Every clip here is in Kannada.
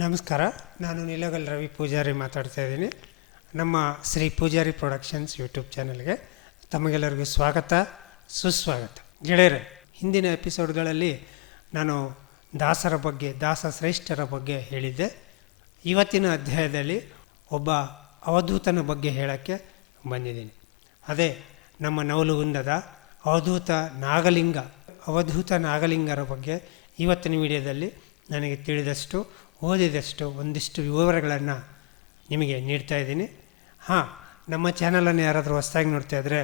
ನಮಸ್ಕಾರ. ನಾನು ನಿಲಗಲ್ ರವಿ ಪೂಜಾರಿ ಮಾತಾಡ್ತಾ ಇದ್ದೀನಿ. ನಮ್ಮ ಶ್ರೀ ಪೂಜಾರಿ ಪ್ರೊಡಕ್ಷನ್ಸ್ ಯೂಟ್ಯೂಬ್ ಚಾನಲ್ಗೆ ತಮಗೆಲ್ಲರಿಗೂ ಸ್ವಾಗತ, ಸುಸ್ವಾಗತ. ಗೆಳೆಯರೆ, ಹಿಂದಿನ ಎಪಿಸೋಡ್ಗಳಲ್ಲಿ ನಾನು ದಾಸರ ಬಗ್ಗೆ, ದಾಸ ಶ್ರೇಷ್ಠರ ಬಗ್ಗೆ ಹೇಳಿದ್ದೆ. ಇವತ್ತಿನ ಅಧ್ಯಾಯದಲ್ಲಿ ಒಬ್ಬ ಅವಧೂತನ ಬಗ್ಗೆ ಹೇಳೋಕ್ಕೆ ಬಂದಿದ್ದೀನಿ. ಅದೇ ನಮ್ಮ ನವಲುಗುಂದದ ಅವಧೂತ ನಾಗಲಿಂಗರ ಬಗ್ಗೆ ಇವತ್ತಿನ ವಿಡಿಯೋದಲ್ಲಿ ನನಗೆ ತಿಳಿದಷ್ಟು, ಓದಿದಷ್ಟು ಒಂದಿಷ್ಟು ವಿವರಗಳನ್ನು ನಿಮಗೆ ನೀಡ್ತಾ ಇದ್ದೀನಿ. ನಮ್ಮ ಚಾನಲನ್ನು ಯಾರಾದರೂ ಹೊಸದಾಗಿ ನೋಡ್ತಾ ಇದ್ದರೆ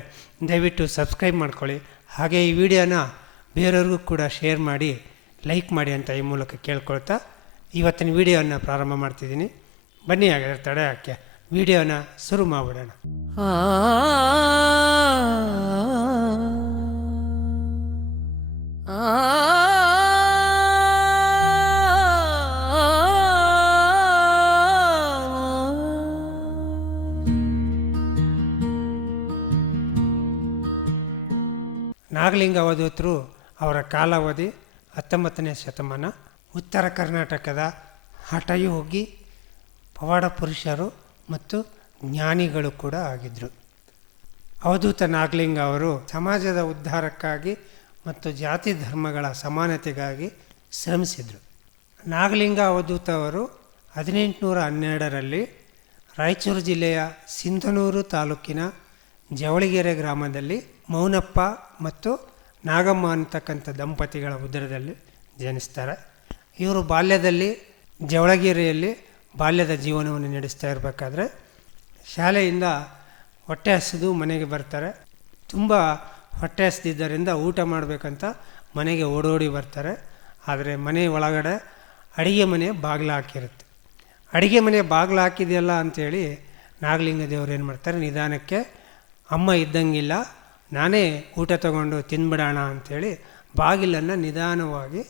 ದಯವಿಟ್ಟು ಸಬ್ಸ್ಕ್ರೈಬ್ ಮಾಡ್ಕೊಳ್ಳಿ. ಹಾಗೆ ಈ ವಿಡಿಯೋನ ಬೇರೆಯವ್ರಿಗೂ ಕೂಡ ಶೇರ್ ಮಾಡಿ, ಲೈಕ್ ಮಾಡಿ ಅಂತ ಈ ಮೂಲಕ ಕೇಳ್ಕೊಳ್ತಾ ಇವತ್ತಿನ ವಿಡಿಯೋನ ಪ್ರಾರಂಭ ಮಾಡ್ತಿದ್ದೀನಿ. ಬನ್ನಿ, ಹಾಗಾದರೆ ತಡೆ ಹಾಕಿ ವಿಡಿಯೋನ ಶುರು ಮಾಡಿಬಿಡೋಣ. ನಾಗಲಿಂಗ ಅವಧೂತರು ಅವರ ಕಾಲಾವಧಿ 19ನೇ ಶತಮಾನ. ಉತ್ತರ ಕರ್ನಾಟಕದ ಹಠಯೋಗಿ, ಪವಾಡ ಪುರುಷರು ಮತ್ತು ಜ್ಞಾನಿಗಳು ಕೂಡ ಆಗಿದ್ದರು. ಅವಧೂತ ನಾಗಲಿಂಗ ಅವರು ಸಮಾಜದ ಉದ್ಧಾರಕ್ಕಾಗಿ ಮತ್ತು ಜಾತಿ ಧರ್ಮಗಳ ಸಮಾನತೆಗಾಗಿ ಶ್ರಮಿಸಿದರು. ನಾಗಲಿಂಗ ಅವಧೂತ ಅವರು 1812ರಲ್ಲಿ ರಾಯಚೂರು ಜಿಲ್ಲೆಯ ಸಿಂಧನೂರು ತಾಲೂಕಿನ ಜವಳಿಗೆರೆ ಗ್ರಾಮದಲ್ಲಿ ಮೌನಪ್ಪ ಮತ್ತು ನಾಗಮ್ಮ ಅಂತಕ್ಕಂಥ ದಂಪತಿಗಳ ಉದರದಲ್ಲಿ ಜನಿಸ್ತಾರೆ. ಇವರು ಬಾಲ್ಯದಲ್ಲಿ ಜವಳಗೆರೆಯಲ್ಲಿ ಬಾಲ್ಯದ ಜೀವನವನ್ನು ನಡೆಸ್ತಾ ಇರಬೇಕಾದ್ರೆ ಶಾಲೆಯಿಂದ ಹೊಟ್ಟೆ ಹಸಿದು ಮನೆಗೆ ಬರ್ತಾರೆ. ತುಂಬ ಹೊಟ್ಟೆ ಹಸಿದ್ದರಿಂದ ಊಟ ಮಾಡಬೇಕಂತ ಮನೆಗೆ ಓಡೋಡಿ ಬರ್ತಾರೆ. ಆದರೆ ಮನೆ ಒಳಗಡೆ ಅಡುಗೆ ಮನೆ ಬಾಗಿಲು ಹಾಕಿರುತ್ತೆ. ಅಡುಗೆ ಮನೆ ಬಾಗಿಲು ಹಾಕಿದೆಯಲ್ಲ ಅಂಥೇಳಿ ನಾಗಲಿಂಗ ದೇವರು ಏನು ಮಾಡ್ತಾರೆ, ನಿಧಾನಕ್ಕೆ ಅಮ್ಮ ಇದ್ದಂಗಿಲ್ಲ, ನಾನೇ ಊಟ ತಗೊಂಡು ತಿಂದ್ಬಿಡೋಣ ಅಂಥೇಳಿ ಬಾಗಿಲನ್ನು ನಿಧಾನವಾಗಿ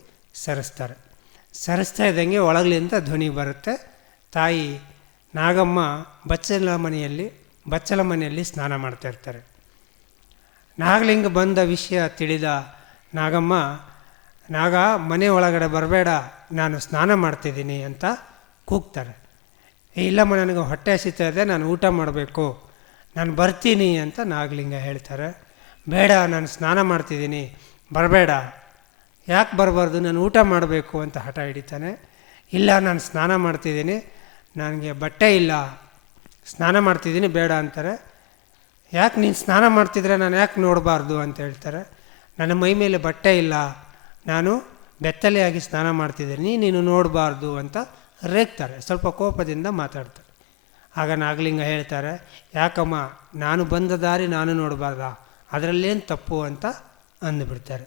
ಸರಿಸ್ತಾ ಇದ್ದಂಗೆ ಒಳಗಲಿಂದ ಧ್ವನಿ ಬರುತ್ತೆ. ತಾಯಿ ನಾಗಮ್ಮ ಬಚ್ಚಲ ಮನೆಯಲ್ಲಿ ಸ್ನಾನ ಮಾಡ್ತಾ ಇರ್ತಾರೆ. ನಾಗಲಿಂಗ ಬಂದ ವಿಷಯ ತಿಳಿದ ನಾಗಮ್ಮ, ನಾಗ ಮನೆ ಒಳಗಡೆ ಬರಬೇಡ, ನಾನು ಸ್ನಾನ ಮಾಡ್ತಿದ್ದೀನಿ ಅಂತ ಕೂಗ್ತಾರೆ. ಇಲ್ಲಮ್ಮ, ನನಗೆ ಹೊಟ್ಟೆ ಹಸಿತಾ ಇದೆ, ನಾನು ಊಟ ಮಾಡಬೇಕು, ನಾನು ಬರ್ತೀನಿ ಅಂತ ನಾಗಲಿಂಗ ಹೇಳ್ತಾರೆ. ಬೇಡ, ನಾನು ಸ್ನಾನ ಮಾಡ್ತಿದ್ದೀನಿ, ಬರಬೇಡ. ಯಾಕೆ ಬರಬಾರ್ದು, ನಾನು ಊಟ ಮಾಡಬೇಕು ಅಂತ ಹಠ ಹಿಡಿತಾನೆ. ಇಲ್ಲ, ನಾನು ಸ್ನಾನ ಮಾಡ್ತಿದ್ದೀನಿ, ನನಗೆ ಬಟ್ಟೆ ಇಲ್ಲ, ಸ್ನಾನ ಮಾಡ್ತಿದ್ದೀನಿ, ಬೇಡ ಅಂತಾರೆ. ಯಾಕೆ ನೀನು ಸ್ನಾನ ಮಾಡ್ತಿದ್ರೆ ನಾನು ಯಾಕೆ ನೋಡಬಾರ್ದು ಅಂತ ಹೇಳ್ತಾರೆ. ನನ್ನ ಮೈ ಮೇಲೆ ಬಟ್ಟೆ ಇಲ್ಲ, ನಾನು ಬೆತ್ತಲೆಯಾಗಿ ಸ್ನಾನ ಮಾಡ್ತಿದ್ದೀನಿ, ನೀನು ನೋಡಬಾರ್ದು ಅಂತ ರೇಗ್ತಾರೆ. ಸ್ವಲ್ಪ ಕೋಪದಿಂದ ಮಾತಾಡ್ತಾರೆ. ಆಗ ನಾಗಲಿಂಗ ಹೇಳ್ತಾರೆ, ಯಾಕಮ್ಮ, ನಾನು ಬಂದ ದಾರಿ ನಾನು ನೋಡಬಾರ್ದ, ಅದರಲ್ಲೇನು ತಪ್ಪು ಅಂತ ಅಂದುಬಿಡ್ತಾರೆ.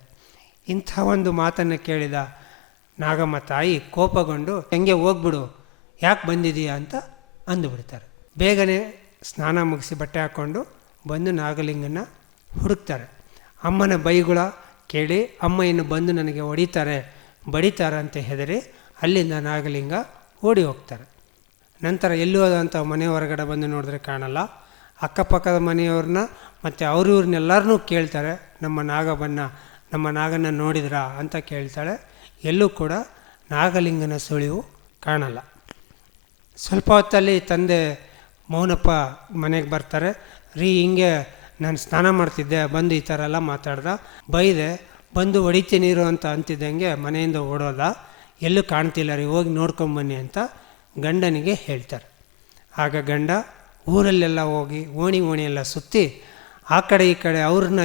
ಇಂಥ ಒಂದು ಮಾತನ್ನು ಕೇಳಿದ ನಾಗಮ್ಮ ತಾಯಿ ಕೋಪಗೊಂಡು, ಹೆಂಗೆ ಹೋಗ್ಬಿಡು, ಯಾಕೆ ಬಂದಿದೀಯಾ ಅಂತ ಅಂದುಬಿಡ್ತಾರೆ. ಬೇಗನೆ ಸ್ನಾನ ಮುಗಿಸಿ ಬಟ್ಟೆ ಹಾಕ್ಕೊಂಡು ಬಂದು ನಾಗಲಿಂಗನ ಹುಡುಕ್ತಾರೆ. ಅಮ್ಮನ ಬೈಗುಳ ಕೇಳಿ ಅಮ್ಮ ಇನ್ನು ಬಂದು ನನಗೆ ಬಡಿತಾರೆ ಅಂತ ಹೆದರಿ ಅಲ್ಲಿಂದ ನಾಗಲಿಂಗ ಓಡಿ ಹೋಗ್ತಾರೆ. ನಂತರ ಎಲ್ಲಿ ಹೋದಂಥ ಮನೆ ಹೊರಗಡೆ ಬಂದು ನೋಡಿದ್ರೆ ಕಾಣಲ್ಲ. ಅಕ್ಕಪಕ್ಕದ ಮನೆಯವ್ರನ್ನ ಮತ್ತು ಇವ್ರನ್ನೆಲ್ಲರನ್ನೂ ಕೇಳ್ತಾರೆ, ನಮ್ಮ ನಾಗನ ನೋಡಿದ್ರಾ ಅಂತ ಕೇಳ್ತಾಳೆ. ಎಲ್ಲೂ ಕೂಡ ನಾಗಲಿಂಗನ ಸುಳಿವು ಕಾಣಲ್ಲ. ಸ್ವಲ್ಪ ಹೊತ್ತಲ್ಲಿ ತಂದೆ ಮೌನಪ್ಪ ಮನೆಗೆ ಬರ್ತಾರೆ. ಹಿಂಗೆ ನಾನು ಸ್ನಾನ ಮಾಡ್ತಿದ್ದೆ, ಬಂದು ಈ ಥರ ಎಲ್ಲ ಮಾತಾಡ್ದ, ಬೈದೆ, ಬಂದು ಹೊಡಿತೀನಿ ನೀರು ಅಂತ ಅಂತಿದ್ದಂಗೆ ಮನೆಯಿಂದ ಓಡೋದ, ಎಲ್ಲೂ ಕಾಣ್ತಿಲ್ಲ ರೀ, ಹೋಗಿ ನೋಡ್ಕೊಂಬನ್ನಿ ಅಂತ ಗಂಡನಿಗೆ ಹೇಳ್ತಾರೆ. ಆಗ ಗಂಡ ಊರಲ್ಲೆಲ್ಲ ಹೋಗಿ ಓಣಿ ಎಲ್ಲ ಸುತ್ತಿ ಆ ಕಡೆ ಈ ಕಡೆ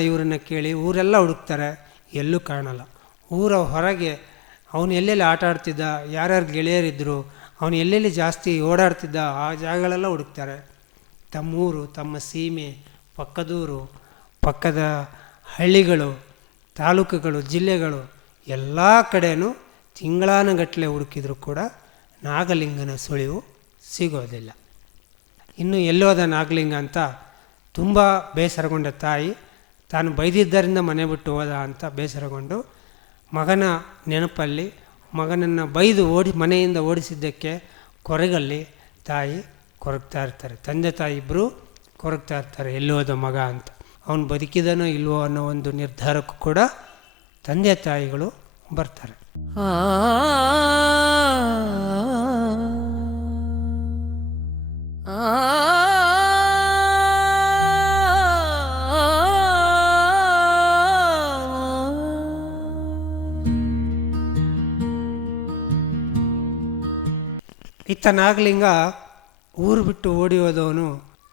ಇವ್ರನ್ನ ಕೇಳಿ ಊರೆಲ್ಲ ಹುಡುಕ್ತಾರೆ, ಎಲ್ಲೂ ಕಾಣಲ್ಲ. ಊರ ಹೊರಗೆ ಅವನು ಎಲ್ಲೆಲ್ಲಿ ಆಟ ಆಡ್ತಿದ್ದ, ಯಾರ್ಯಾರು ಗೆಳೆಯರಿದ್ದರು, ಅವನು ಎಲ್ಲೆಲ್ಲಿ ಜಾಸ್ತಿ ಓಡಾಡ್ತಿದ್ದ ಆ ಜಾಗಗಳೆಲ್ಲ ಹುಡುಕ್ತಾರೆ. ತಮ್ಮೂರು, ತಮ್ಮ ಸೀಮೆ, ಪಕ್ಕದೂರು, ಪಕ್ಕದ ಹಳ್ಳಿಗಳು, ತಾಲೂಕುಗಳು, ಜಿಲ್ಲೆಗಳು ಎಲ್ಲ ಕಡೆಯೂ ತಿಂಗಳಾನುಗಟ್ಟಲೆ ಹುಡುಕಿದ್ರು ಕೂಡ ನಾಗಲಿಂಗನ ಸುಳಿವು ಸಿಗೋದಿಲ್ಲ. ಇನ್ನು ಎಲ್ಲೋದ ನಾಗಲಿಂಗ ಅಂತ ತುಂಬ ಬೇಸರಗೊಂಡ ತಾಯಿ, ತಾನು ಬೈದಿದ್ದರಿಂದ ಮನೆ ಬಿಟ್ಟು ಹೋದ ಅಂತ ಬೇಸರಗೊಂಡು ಮಗನ ನೆನಪಲ್ಲಿ ಮಗನನ್ನು ಬೈದು ಮನೆಯಿಂದ ಓಡಿಸಿದ್ದಕ್ಕೆ ಕೊರಗಲ್ಲಿ ತಾಯಿ ಕೊರಗ್ತಾ ಇರ್ತಾರೆ. ತಂದೆ ತಾಯಿ ಇಬ್ಬರು ಕೊರಗ್ತಾ ಇರ್ತಾರೆ, ಎಲ್ಲೋದ ಮಗ ಅಂತ. ಅವನು ಬದುಕಿದನೋ ಇಲ್ವೋ ಅನ್ನೋ ಒಂದು ನಿರ್ಧಾರಕ್ಕೂ ಕೂಡ ತಂದೆ ತಾಯಿಗಳು ಬರ್ತಾರೆ. ಇತ್ತ ನಾಗಲಿಂಗ ಊರು ಬಿಟ್ಟು ಓಡಿ ಹೋದವನು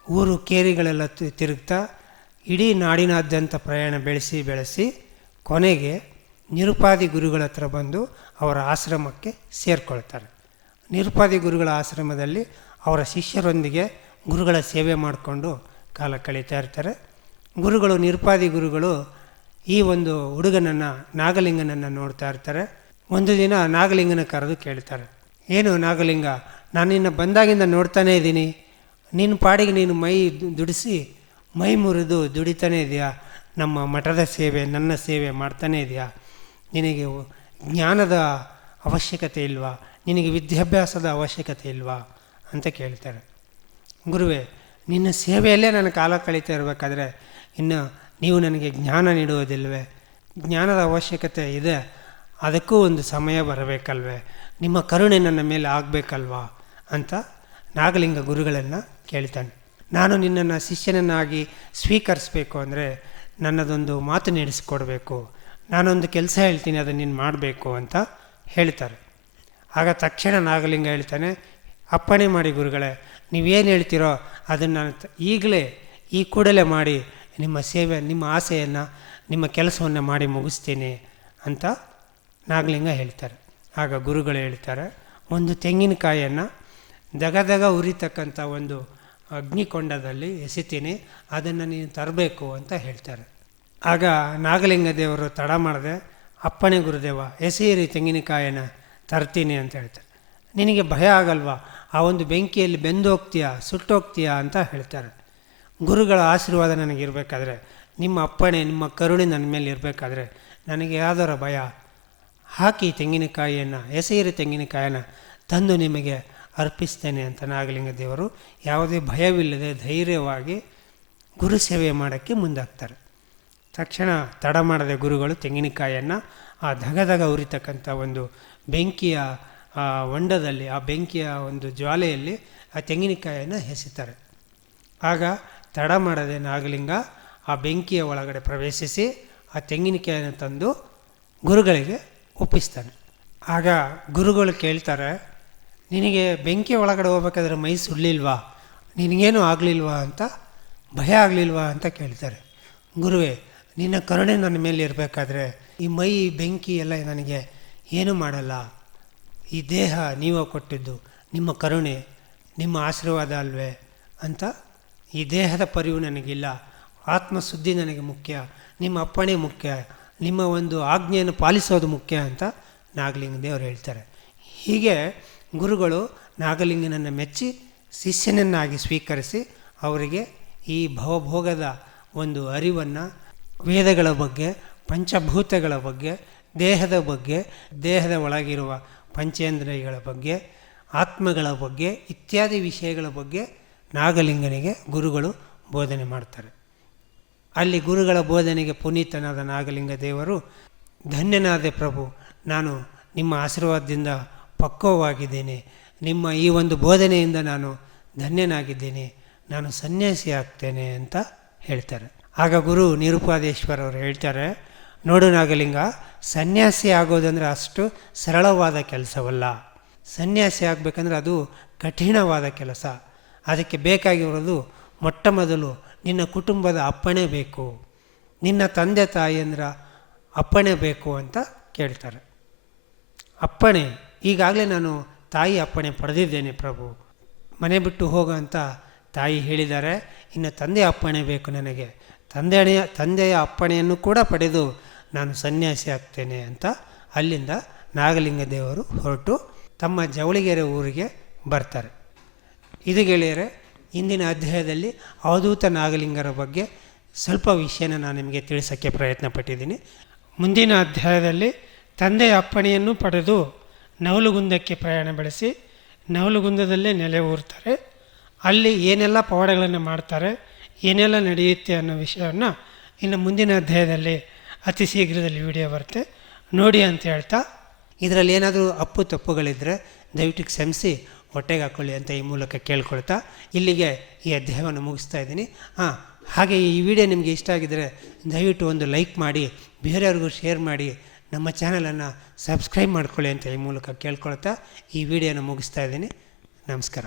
ಊರು ಕೇರಿಗಳೆಲ್ಲ ತಿರುಗ್ತಾ ಇಡೀ ನಾಡಿನಾದ್ಯಂತ ಪ್ರಯಾಣ ಬೆಳೆಸಿ ಕೊನೆಗೆ ನಿರುಪಾದಿ ಗುರುಗಳ ಹತ್ರ ಬಂದು ಅವರ ಆಶ್ರಮಕ್ಕೆ ಸೇರಿಕೊಳ್ತಾರೆ. ನಿರುಪಾದಿ ಗುರುಗಳ ಆಶ್ರಮದಲ್ಲಿ ಅವರ ಶಿಷ್ಯರೊಂದಿಗೆ ಗುರುಗಳ ಸೇವೆ ಮಾಡಿಕೊಂಡು ಕಾಲ ಕಳೀತಾ ಇರ್ತಾರೆ. ನಿರುಪಾದಿ ಗುರುಗಳು ಈ ಒಂದು ಹುಡುಗನನ್ನು ನಾಗಲಿಂಗನನ್ನು ನೋಡ್ತಾ ಇರ್ತಾರೆ. ಒಂದು ದಿನ ನಾಗಲಿಂಗನ ಕರೆದು ಕೇಳ್ತಾರೆ, ಏನು ನಾಗಲಿಂಗ, ನಾನು ನಿನ್ನ ಬಂದಾಗಿಂದ ನೋಡ್ತಾನೇ ಇದ್ದೀನಿ, ನಿನ್ನ ಪಾಡಿಗೆ ನೀನು ದುಡಿಸಿ ಮೈ ಮುರಿದು ದುಡಿತಾನೇ ಇದೆಯಾ, ನಮ್ಮ ಮಠದ ಸೇವೆ ನನ್ನ ಸೇವೆ ಮಾಡ್ತಾನೇ ಇದೆಯಾ, ನಿನಗೆ ಜ್ಞಾನದ ಅವಶ್ಯಕತೆ ಇಲ್ವಾ, ನಿನಗೆ ವಿದ್ಯಾಭ್ಯಾಸದ ಅವಶ್ಯಕತೆ ಇಲ್ವಾ ಅಂತ ಕೇಳ್ತಾರೆ. ಗುರುವೇ, ನಿನ್ನ ಸೇವೆಯಲ್ಲೇ ನಾನು ಕಾಲ ಕಳೀತಾ ಇರಬೇಕಾದ್ರೆ ಇನ್ನು ನೀವು ನನಗೆ ಜ್ಞಾನ ನೀಡುವುದಿಲ್ವೇ, ಜ್ಞಾನದ ಅವಶ್ಯಕತೆ ಇದೆ, ಅದಕ್ಕೂ ಒಂದು ಸಮಯ ಬರಬೇಕಲ್ವೇ, ನಿಮ್ಮ ಕರುಣೆ ನನ್ನ ಮೇಲೆ ಆಗಬೇಕಲ್ವಾ ಅಂತ ನಾಗಲಿಂಗ ಗುರುಗಳನ್ನು ಕೇಳ್ತಾನೆ. ನಾನು ನಿನ್ನನ್ನು ಶಿಷ್ಯನನ್ನಾಗಿ ಸ್ವೀಕರಿಸಬೇಕು ಅಂದರೆ ನನ್ನದೊಂದು ಮಾತು ನಡೆಸಿಕೊಡ್ಬೇಕು, ನಾನೊಂದು ಕೆಲಸ ಹೇಳ್ತೀನಿ ಅದನ್ನು ನೀನು ಮಾಡಬೇಕು ಅಂತ ಹೇಳ್ತಾರೆ. ಆಗ ತಕ್ಷಣ ನಾಗಲಿಂಗ ಹೇಳ್ತಾನೆ, ಅಪ್ಪಣೆ ಮಾಡಿ ಗುರುಗಳೇ, ನೀವೇನು ಹೇಳ್ತೀರೋ ಅದನ್ನು ನಾನು ಈಗಲೇ ಈ ಕೂಡಲೇ ಮಾಡಿ ನಿಮ್ಮ ಸೇವೆ, ನಿಮ್ಮ ಆಸೆಯನ್ನು, ನಿಮ್ಮ ಕೆಲಸವನ್ನು ಮಾಡಿ ಮುಗಿಸ್ತೀನಿ ಅಂತ ನಾಗಲಿಂಗ ಹೇಳ್ತಾರೆ. ಆಗ ಗುರುಗಳು ಹೇಳ್ತಾರೆ, ಒಂದು ತೆಂಗಿನಕಾಯಿಯನ್ನು ದಗದಗ ಉರಿತಕ್ಕಂಥ ಒಂದು ಅಗ್ನಿಕೊಂಡದಲ್ಲಿ ಎಸಿತೀನಿ, ಅದನ್ನು ನೀನು ತರಬೇಕು ಅಂತ ಹೇಳ್ತಾರೆ. ಆಗ ನಾಗಲಿಂಗ ದೇವರು ತಡ ಮಾಡದೆ, ಅಪ್ಪಣೆ ಗುರುದೇವ, ಎಸೆಯಿರಿ ತೆಂಗಿನಕಾಯಿನ ತರ್ತೀನಿ ಅಂತ ಹೇಳ್ತಾರೆ. ನಿನಗೆ ಭಯ ಆಗಲ್ವಾ, ಆ ಒಂದು ಬೆಂಕಿಯಲ್ಲಿ ಬೆಂದೋಗ್ತೀಯಾ, ಸುಟ್ಟೋಗ್ತೀಯಾ ಅಂತ ಹೇಳ್ತಾರೆ. ಗುರುಗಳ ಆಶೀರ್ವಾದ ನನಗಿರಬೇಕಾದ್ರೆ, ನಿಮ್ಮ ಅಪ್ಪಣೆ, ನಿಮ್ಮ ಕರುಣೆ ನನ್ನ ಮೇಲೆ ಇರಬೇಕಾದ್ರೆ ನನಗೆ ಯಾವ್ದಾರ ಭಯ, ಹಾಕಿ ತೆಂಗಿನಕಾಯಿಯನ್ನು, ಎಸೆಯಿರಿ ತೆಂಗಿನಕಾಯಿನ ತಂದು ನಿಮಗೆ ಅರ್ಪಿಸ್ತೇನೆ ಅಂತ ನಾಗಲಿಂಗ ದೇವರು ಯಾವುದೇ ಭಯವಿಲ್ಲದೆ ಧೈರ್ಯವಾಗಿ ಗುರು ಸೇವೆ ಮಾಡೋಕ್ಕೆ ಮುಂದಾಗ್ತಾರೆ. ತಕ್ಷಣ ತಡ ಮಾಡದೆ ಗುರುಗಳು ತೆಂಗಿನಕಾಯಿಯನ್ನು ಆ ಧಗಧಗ ಉರಿತಕ್ಕಂಥ ಒಂದು ಬೆಂಕಿಯ ಹೊಂಡದಲ್ಲಿ, ಆ ಬೆಂಕಿಯ ಒಂದು ಜ್ವಾಲೆಯಲ್ಲಿ ಆ ತೆಂಗಿನಕಾಯಿಯನ್ನು ಎಸೆತಾರೆ. ಆಗ ತಡ ಮಾಡದೆ ನಾಗಲಿಂಗ ಆ ಬೆಂಕಿಯ ಒಳಗಡೆ ಪ್ರವೇಶಿಸಿ ಆ ತೆಂಗಿನಕಾಯಿಯನ್ನು ತಂದು ಗುರುಗಳಿಗೆ ಒಪ್ಪಿಸ್ತಾನೆ. ಆಗ ಗುರುಗಳು ಕೇಳ್ತಾರೆ, ನಿನಗೆ ಬೆಂಕಿಯ ಒಳಗಡೆ ಹೋಗ್ಬೇಕಾದ್ರೆ ಮೈ ಸುಳ್ಳಿಲ್ವಾ, ನಿನಗೇನು ಆಗಲಿಲ್ವಾ ಅಂತ, ಭಯ ಆಗಲಿಲ್ವಾ ಅಂತ ಕೇಳ್ತಾರೆ. ಗುರುವೇ, ನಿನ್ನ ಕರುಣೆ ನನ್ನ ಮೇಲೆ ಇರಬೇಕಾದ್ರೆ ಈ ಮೈ ಬೆಂಕಿ ಎಲ್ಲ ನನಗೆ ಏನೂ ಮಾಡಲ್ಲ, ಈ ದೇಹ ನೀವು ಕೊಟ್ಟಿದ್ದು ನಿಮ್ಮ ಕರುಣೆ, ನಿಮ್ಮ ಆಶೀರ್ವಾದ ಅಲ್ವೇ ಅಂತ, ಈ ದೇಹದ ಪರಿವು ನನಗಿಲ್ಲ, ಆತ್ಮಶುದ್ಧಿ ನನಗೆ ಮುಖ್ಯ, ನಿಮ್ಮ ಅಪ್ಪಣೆ ಮುಖ್ಯ, ನಿಮ್ಮ ಒಂದು ಆಜ್ಞೆಯನ್ನು ಪಾಲಿಸೋದು ಮುಖ್ಯ ಅಂತ ನಾಗಲಿಂಗ ದೇವರು ಹೇಳ್ತಾರೆ. ಹೀಗೆ ಗುರುಗಳು ನಾಗಲಿಂಗನನ್ನು ಮೆಚ್ಚಿ ಶಿಷ್ಯನನ್ನಾಗಿ ಸ್ವೀಕರಿಸಿ ಅವರಿಗೆ ಈ ಭವಭೋಗದ ಒಂದು ಅರಿವನ್ನು, ವೇದಗಳ ಬಗ್ಗೆ, ಪಂಚಭೂತಗಳ ಬಗ್ಗೆ, ದೇಹದ ಬಗ್ಗೆ, ದೇಹದ ಒಳಗಿರುವ ಪಂಚೇಂದ್ರಿಯಗಳ ಬಗ್ಗೆ, ಆತ್ಮಗಳ ಬಗ್ಗೆ ಇತ್ಯಾದಿ ವಿಷಯಗಳ ಬಗ್ಗೆ ನಾಗಲಿಂಗನಿಗೆ ಗುರುಗಳು ಬೋಧನೆ ಮಾಡ್ತಾರೆ. ಅಲ್ಲಿ ಗುರುಗಳ ಬೋಧನೆಗೆ ಪುನೀತನಾದ ನಾಗಲಿಂಗ ದೇವರು, ಧನ್ಯನಾದೆ ಪ್ರಭು, ನಾನು ನಿಮ್ಮ ಆಶೀರ್ವಾದದಿಂದ ಪಕ್ವವಾಗಿದ್ದೇನೆ, ನಿಮ್ಮ ಈ ಒಂದು ಬೋಧನೆಯಿಂದ ನಾನು ಧನ್ಯನಾಗಿದ್ದೇನೆ, ನಾನು ಸನ್ಯಾಸಿ ಆಗ್ತೇನೆ ಅಂತ ಹೇಳ್ತಾರೆ. ಆಗ ಗುರು ನಿರುಪಾದೇಶ್ವರವರು ಹೇಳ್ತಾರೆ, ನೋಡು ನಾಗಲಿಂಗ, ಸನ್ಯಾಸಿ ಆಗೋದಂದರೆ ಅಷ್ಟು ಸರಳವಾದ ಕೆಲಸವಲ್ಲ, ಸನ್ಯಾಸಿ ಆಗಬೇಕಂದ್ರೆ ಅದು ಕಠಿಣವಾದ ಕೆಲಸ. ಅದಕ್ಕೆ ಬೇಕಾಗಿರೋದು ಮೊಟ್ಟ ಮೊದಲು ನಿನ್ನ ಕುಟುಂಬದ ಅಪ್ಪಣೆ ಬೇಕು, ನಿನ್ನ ತಂದೆ ತಾಯಿಯಂದ್ರ ಅಪ್ಪಣೆ ಬೇಕು ಅಂತ ಕೇಳ್ತಾರೆ. ಅಪ್ಪಣೆ, ಈಗಾಗಲೇ ನಾನು ತಾಯಿ ಅಪ್ಪಣೆ ಪಡೆದಿದ್ದೇನೆ ಪ್ರಭು, ಮನೆ ಬಿಟ್ಟು ಹೋಗೋ ಅಂತ ತಾಯಿ ಹೇಳಿದ್ದಾರೆ, ಇನ್ನು ತಂದೆಯ ಅಪ್ಪಣೆ ಬೇಕು ನನಗೆ, ತಂದೆಯ ಅಪ್ಪಣೆಯನ್ನು ಕೂಡ ಪಡೆದು ನಾನು ಸನ್ಯಾಸಿ ಆಗ್ತೇನೆ ಅಂತ ಅಲ್ಲಿಂದ ನಾಗಲಿಂಗ ದೇವರು ಹೊರಟು ತಮ್ಮ ಜವಳಿಗೆರೆ ಊರಿಗೆ ಬರ್ತಾರೆ. ಇದು ಗೆಳೆಯರೆ, ಇಂದಿನ ಅಧ್ಯಾಯದಲ್ಲಿ ಅವಧೂತ ನಾಗಲಿಂಗರ ಬಗ್ಗೆ ಸ್ವಲ್ಪ ವಿಷಯನ ನಾನು ನಿಮಗೆ ತಿಳಿಸೋಕ್ಕೆ ಪ್ರಯತ್ನ ಪಟ್ಟಿದ್ದೀನಿ. ಮುಂದಿನ ಅಧ್ಯಾಯದಲ್ಲಿ ತಂದೆಯ ಅಪ್ಪಣೆಯನ್ನು ಪಡೆದು ನವಲುಗುಂದಕ್ಕೆ ಪ್ರಯಾಣ ಬೆಳೆಸಿ ನವಲುಗುಂದದಲ್ಲೇ ನೆಲೆ ಊರ್ತಾರೆ. ಅಲ್ಲಿ ಏನೆಲ್ಲ ಪವಾಡಗಳನ್ನು ಮಾಡ್ತಾರೆ, ಏನೆಲ್ಲ ನಡೆಯುತ್ತೆ ಅನ್ನೋ ವಿಷಯವನ್ನು ಇನ್ನು ಮುಂದಿನ ಅಧ್ಯಾಯದಲ್ಲಿ ಅತಿ ಶೀಘ್ರದಲ್ಲಿ ವಿಡಿಯೋ ಬರುತ್ತೆ, ನೋಡಿ ಅಂತ ಹೇಳ್ತಾ, ಇದರಲ್ಲಿ ಏನಾದರೂ ಅಪ್ಪು ತಪ್ಪುಗಳಿದ್ದರೆ ದಯವಿಟ್ಟು ಕ್ಷಮಿಸಿ ಹೊಟ್ಟೆಗೆ ಹಾಕ್ಕೊಳ್ಳಿ ಅಂತ ಈ ಮೂಲಕ ಕೇಳ್ಕೊಳ್ತಾ ಇಲ್ಲಿಗೆ ಈ ಅಧ್ಯಾಯವನ್ನು ಮುಗಿಸ್ತಾ ಇದ್ದೀನಿ. ಹಾಗೆ ಈ ವಿಡಿಯೋ ನಿಮಗೆ ಇಷ್ಟ ಆಗಿದ್ದರೆ ದಯವಿಟ್ಟು ಒಂದು ಲೈಕ್ ಮಾಡಿ, ಬೇರೆಯವ್ರಿಗೂ ಶೇರ್ ಮಾಡಿ, ನಮ್ಮ ಚಾನಲನ್ನು ಸಬ್ಸ್ಕ್ರೈಬ್ ಮಾಡ್ಕೊಳ್ಳಿ ಅಂತ ಈ ಮೂಲಕ ಕೇಳ್ಕೊಳ್ತಾ ಈ ವಿಡಿಯೋನ ಮುಗಿಸ್ತಾ ಇದ್ದೀನಿ. ನಮಸ್ಕಾರ.